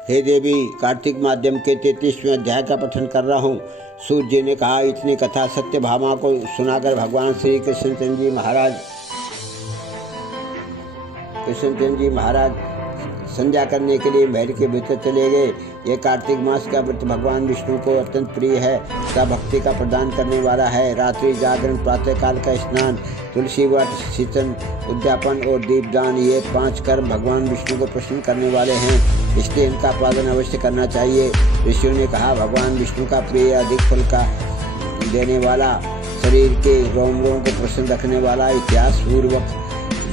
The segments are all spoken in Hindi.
हे देवी, कार्तिक माध्यम के 33वें अध्याय का पठन कर रहा हूँ। सूत जी ने कहा, इतनी कथा सत्यभामा को सुनाकर भगवान श्री कृष्णचंद्र जी महाराज संध्या करने के लिए महल के भीतर चले गए। ये कार्तिक मास का व्रत भगवान विष्णु को अत्यंत प्रिय है तथा भक्ति का प्रदान करने वाला है। रात्रि जागरण, प्रातःकाल का स्नान, तुलसी वट, सिंचन, उद्यापन और दीपदान, ये 5 कर्म भगवान विष्णु को प्रसन्न करने वाले हैं, इसलिए इनका पालन अवश्य करना चाहिए। ऋषियों ने कहा, भगवान विष्णु का प्रिय, अधिक फल का देने वाला, शरीर के रोम रोम को प्रसन्न रखने वाला, इतिहास पूर्वक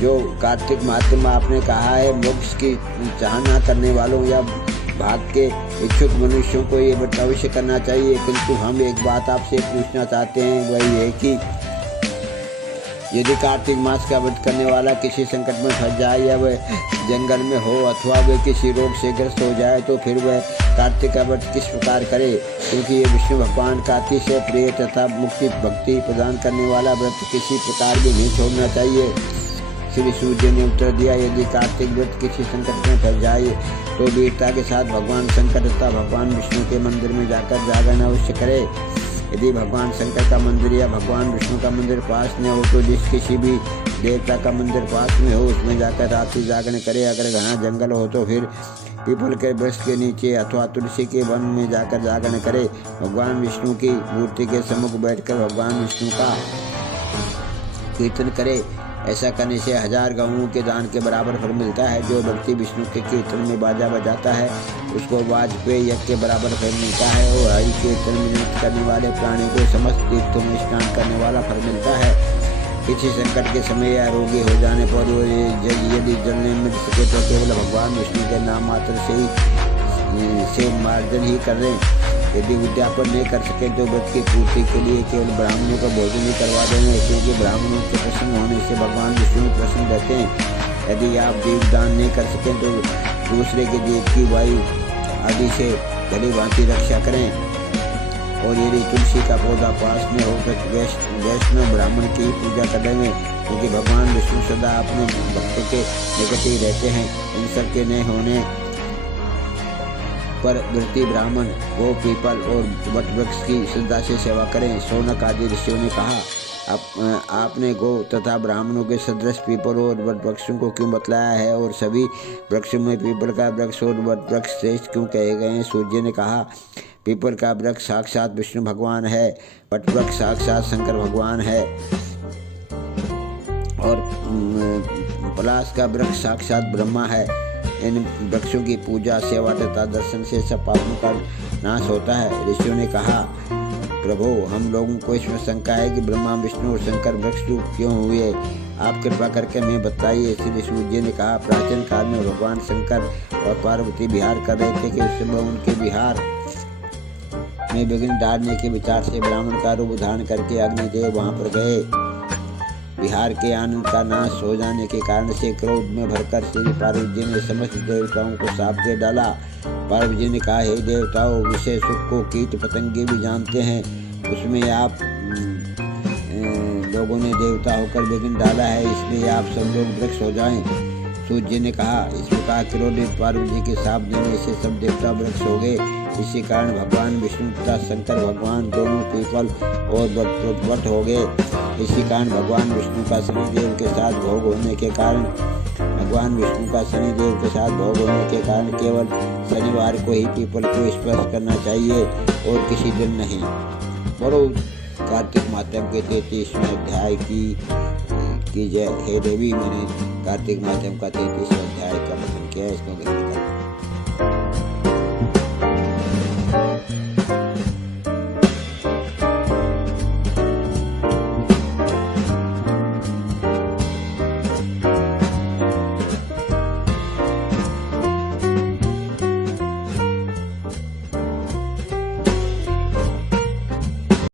जो कार्तिक माध्यम आपने कहा है, मोक्ष की चाहना करने वालों या भाग के इच्छुक मनुष्यों को ये व्रत अवश्य करना चाहिए। किंतु हम एक बात आपसे पूछना चाहते हैं, वही है कि यदि कार्तिक मास का व्रत करने वाला किसी संकट में फंस जाए या वह जंगल में हो अथवा वह किसी रोग से ग्रस्त हो जाए, तो फिर वह कार्तिक का व्रत किस प्रकार करे? क्योंकि ये विष्णु भगवान का अतिशय प्रिय तथा मुक्ति भक्ति प्रदान करने वाला व्रत किसी प्रकार भी नहीं छोड़ना चाहिए। श्री सूर्य ने उत्तर दिया, यदि कार्तिक व्रत किसी संकट में फंस जाए तो वीरता के साथ भगवान शंकर तथा भगवान विष्णु के मंदिर में जाकर जागरण अवश्य करे। यदि भगवान शंकर का मंदिर या भगवान विष्णु का मंदिर पास में हो तो जिस किसी भी देवता का मंदिर पास में हो उसमें जाकर रात्रि जागरण करे। अगर घना जंगल हो तो फिर पीपल के वृक्ष के नीचे अथवा तुलसी के वन में जाकर जागरण करे। भगवान विष्णु की मूर्ति के सम्मुख बैठकर भगवान विष्णु का कीर्तन करे। ऐसा करने से 1000 गौओं के दान के बराबर फल मिलता है। जो व्यक्ति विष्णु के कीर्तन में बाजा बजाता है उसको वाजपेयी यज्ञ के बराबर फल मिलता है और हरि कीर्तन में नृत्य करने वाले प्राणी को समस्त तीर्थों में स्नान करने वाला फल मिलता है। किसी संकट के समय या रोगी हो जाने पर यदि जल नहीं मिल सके तो केवल भगवान विष्णु के नाम मात्र से मार्जन ही करें। यदि उद्यापन नहीं कर सके तो व्रत की पूर्ति के लिए केवल ब्राह्मणों का भोजन ही करवा देना, क्योंकि ब्राह्मणों के प्रसन्न होने से भगवान विष्णु प्रसन्न रहते हैं। यदि आप दीपदान नहीं कर सकें तो दूसरे के दीप की वायु आदि से भली भांति रक्षा करें। और यदि तुलसी का पौधा पास में हो तो वैष्णव ब्राह्मण की पूजा करेंगे, क्योंकि भगवान विष्णु सदा अपने भक्तों के निकट ही रहते हैं। इन सब के नहीं होने पर वृत्ति ब्राह्मण गो, पीपल और वट वृक्ष की श्रद्धा से सेवा करें। शौनक आदि ऋषियों ने कहा, आपने गो तथा ब्राह्मणों के सदृश पीपल और वट वृक्षों को क्यों बतलाया है और सभी वृक्षों में पीपल का वृक्ष और वट वृक्ष श्रेष्ठ क्यों कहे गए हैं? सूर्य ने कहा, पीपल का वृक्ष साक्षात विष्णु भगवान है, वट वृक्ष साक्षात शंकर भगवान है और पलाश का वृक्ष साक्षात ब्रह्मा है। इन वृक्षों की पूजा, सेवा तथा दर्शन से सब पापों का नाश होता है। ऋषियों ने कहा, प्रभु, हम लोगों को इसमें शंका है कि ब्रह्मा, विष्णु और शंकर वृक्ष क्यों हुए? आप कृपा करके हमें बताइए। श्री सूर्य ने कहा, प्राचीन काल में भगवान शंकर और पार्वती विहार कर रहे थे कि उस समय उनके विहार में विघ्न डालने के विचार से ब्राह्मण का रूप धारण करके अग्निदेव वहां पर गए। विहार के आनंद का नाश हो जाने के कारण से क्रोध में भरकर श्री पार्वती जी ने समस्त देवताओं को शाप दे डाला। पार्वती जी ने कहा, हे देवताओं, विषय सुख को कीट पतंगे भी जानते हैं, उसमें आप लोगों ने देवता होकर विघ्न डाला है, इसलिए आप सब लोग वृक्ष हो जाएं। सूर्य ने कहा, इस प्रकार क्रोधित पार्वती जी के शाप देने से सब देवता वृक्ष हो गए। इसी कारण भगवान विष्णु तथा शंकर भगवान दोनों पीपल और वट हो गए। इसी कारण भगवान विष्णु का शनिदेव के साथ भोग होने के कारण केवल शनिवार को ही पीपल को स्पर्श करना चाहिए और किसी दिन नहीं। बड़ो कार्तिक माध्यम के 33वें अध्याय की जय। हे देवी, मैंने कार्तिक माध्यम का 33वां अध्याय का पठन किया, इसको